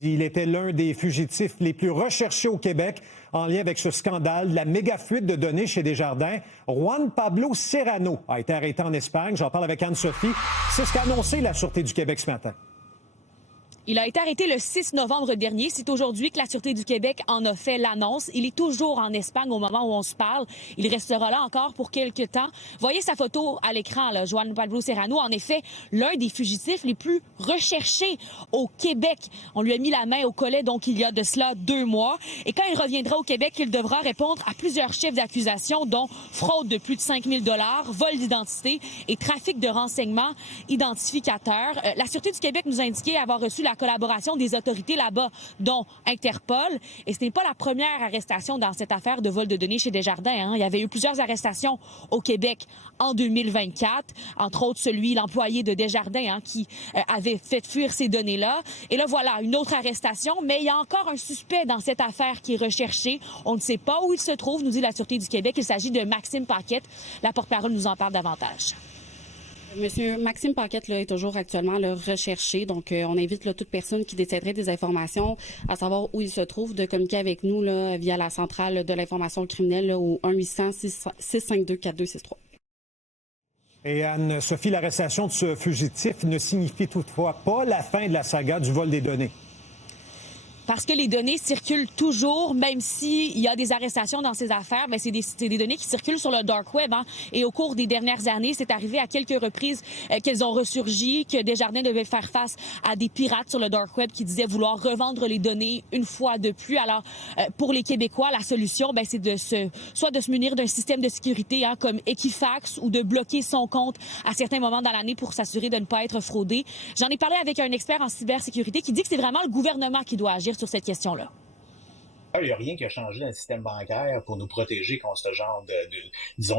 Il était l'un des fugitifs les plus recherchés au Québec en lien avec ce scandale de la méga fuite de données chez Desjardins. Juan Pablo Serrano a été arrêté en Espagne. J'en parle avec Anne-Sophie. C'est ce qu'a annoncé la Sûreté du Québec ce matin. Il a été arrêté le 6 novembre dernier. C'est aujourd'hui que la Sûreté du Québec en a fait l'annonce. Il est toujours en Espagne au moment où on se parle. Il restera là encore pour quelques temps. Voyez sa photo à l'écran, là, Juan Pablo Serrano. En effet, l'un des fugitifs les plus recherchés au Québec. On lui a mis la main au collet, donc il y a de cela 2 mois. Et quand il reviendra au Québec, il devra répondre à plusieurs chefs d'accusation, dont fraude de plus de 5 000 $, vol d'identité et trafic de renseignements identificateurs. La Sûreté du Québec nous a indiqué avoir reçu la collaboration des autorités là-bas, dont Interpol. Et ce n'est pas la première arrestation dans cette affaire de vol de données chez Desjardins. Hein. Il y avait eu plusieurs arrestations au Québec en 2024, entre autres l'employé de Desjardins qui avait fait fuir ces données-là. Et là, voilà, une autre arrestation, mais il y a encore un suspect dans cette affaire qui est recherché. On ne sait pas où il se trouve, nous dit la Sûreté du Québec. Il s'agit de Maxime Paquette. La porte-parole nous en parle davantage. Monsieur Maxime Paquette est toujours actuellement recherché. Donc, on invite toute personne qui détiendrait des informations à savoir où il se trouve de communiquer avec nous via la centrale de l'information criminelle au 1-800-652-4263. Et Anne-Sophie, l'arrestation de ce fugitif ne signifie toutefois pas la fin de la saga du vol des données. Parce que les données circulent toujours, même s'il y a des arrestations dans ces affaires, mais c'est des données qui circulent sur le dark web. Hein. Et au cours des dernières années, c'est arrivé à quelques reprises qu'elles ont ressurgi, que Desjardins devait faire face à des pirates sur le dark web qui disaient vouloir revendre les données une fois de plus. Alors, pour les Québécois, la solution, c'est soit de se munir d'un système de sécurité comme Equifax ou de bloquer son compte à certains moments dans l'année pour s'assurer de ne pas être fraudé. J'en ai parlé avec un expert en cybersécurité qui dit que c'est vraiment le gouvernement qui doit agir sur cette question-là. Il n'y a rien qui a changé dans le système bancaire pour nous protéger contre ce genre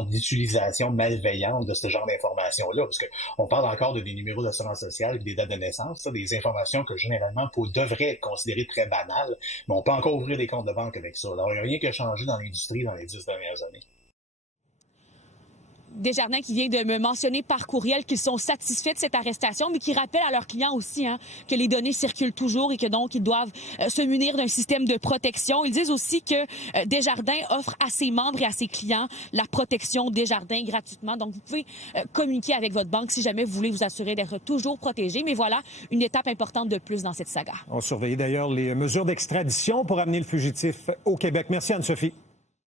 d'utilisation malveillante de ce genre d'informations-là. Parce qu'on parle encore des numéros d'assurance sociale et des dates de naissance, des informations que généralement devraient être considérées très banales, mais on peut encore ouvrir des comptes de banque avec ça. Alors, il n'y a rien qui a changé dans l'industrie dans les 10 dernières années. Desjardins qui vient de me mentionner par courriel qu'ils sont satisfaits de cette arrestation, mais qui rappellent à leurs clients aussi que les données circulent toujours et que donc ils doivent se munir d'un système de protection. Ils disent aussi que Desjardins offre à ses membres et à ses clients la protection Desjardins gratuitement. Donc vous pouvez communiquer avec votre banque si jamais vous voulez vous assurer d'être toujours protégé. Mais voilà, une étape importante de plus dans cette saga. On surveille d'ailleurs les mesures d'extradition pour amener le fugitif au Québec. Merci Anne-Sophie.